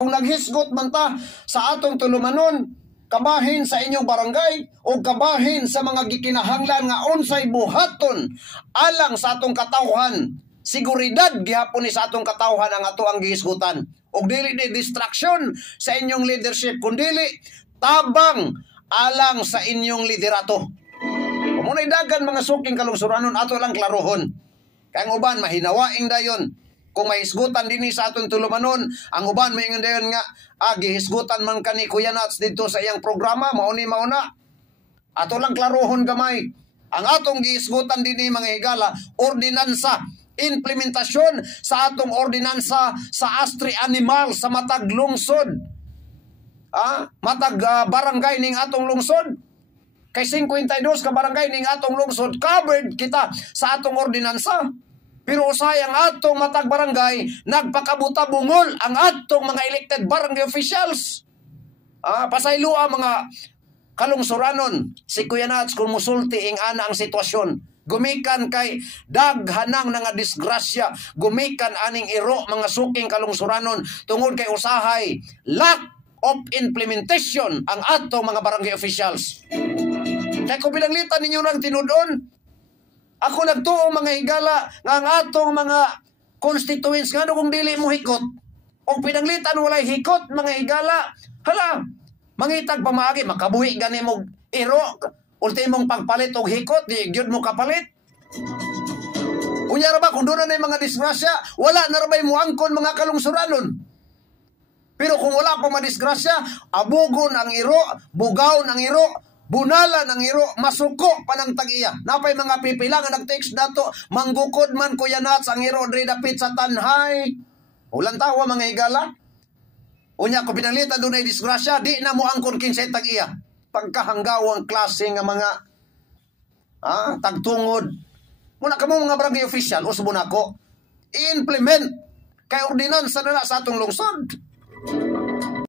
Kung naghisgot man ta sa atong tulumanon, kabahin sa inyong barangay o kabahin sa mga gikinahanglan nga unsay buhaton alang sa atong katawhan, seguridad gihapon ni sa atong katawhan ang ato ang gihisgutan. Og dili ni distraction sa inyong leadership, kundi tabang alang sa inyong liderato. Kung muna'y dagan mga suking kalungsuranon, ato lang klarohon. Kaya ang uban, mahinawaing dayon. Kung may hisgutan din sa atong tulumanon, ang uban may ingon dayon nga, gihisgutan man kani Kuya Nats dito sa iyang programa, mauna. Ato lang klarohon gamay. Ang atong gihisgutan din mga higala, ordinansa, implementasyon sa atong ordinansa sa astri animal sa matag lungsod. Matag barangay ning atong lungsod. Kay 52 ka barangay ning atong lungsod, covered kita sa atong ordinansa. Pero usay ang atong matag barangay, nagpakabuta bungol ang atong mga elected barangay officials. Pasaylua mga kalungsuranon, si Kuya Nats kung musulti ing ana ang sitwasyon. Gumikan kay daghanang nga disgrasya, gumikan aning iro mga suking kalungsuranon tungod kay usahay lack of implementation ang atong mga barangay officials. Kaya kung pinanglitan ninyo ng tinudon, ako nagtuo mga higala nga ang atong mga constituents nga kung dili mo hikot. O pinanglitan walay hikot mga higala, hala, mangitag pamaagi, makabuhi gani mo iro, ultimong pagpalit og hikot, di gyud mo kapalit. Unya ra ba kung doon na yung mga disgrasya, wala na ra ba mo angkon mga kalungsuranon. Pero kung wala pa madisgrasya, abugon ang iro, bugaw ang iro, bunala ng iro, masuko pa ng tag-iya. Napay mga pipila nga nag-text dato, manggukod man Kuya Nats ang iro dre dapit sa tanhay. Ulan tawa mga higala. Unya ko pinanglitan doon ay disgrasya, di na mo angkon kinsay tag-iya. Pagkahanggawang klase nga mga tagtungod. Muna ka mo mga barangay official, usbo na ko, i-implement kay ordinansa na sa atong lungsod.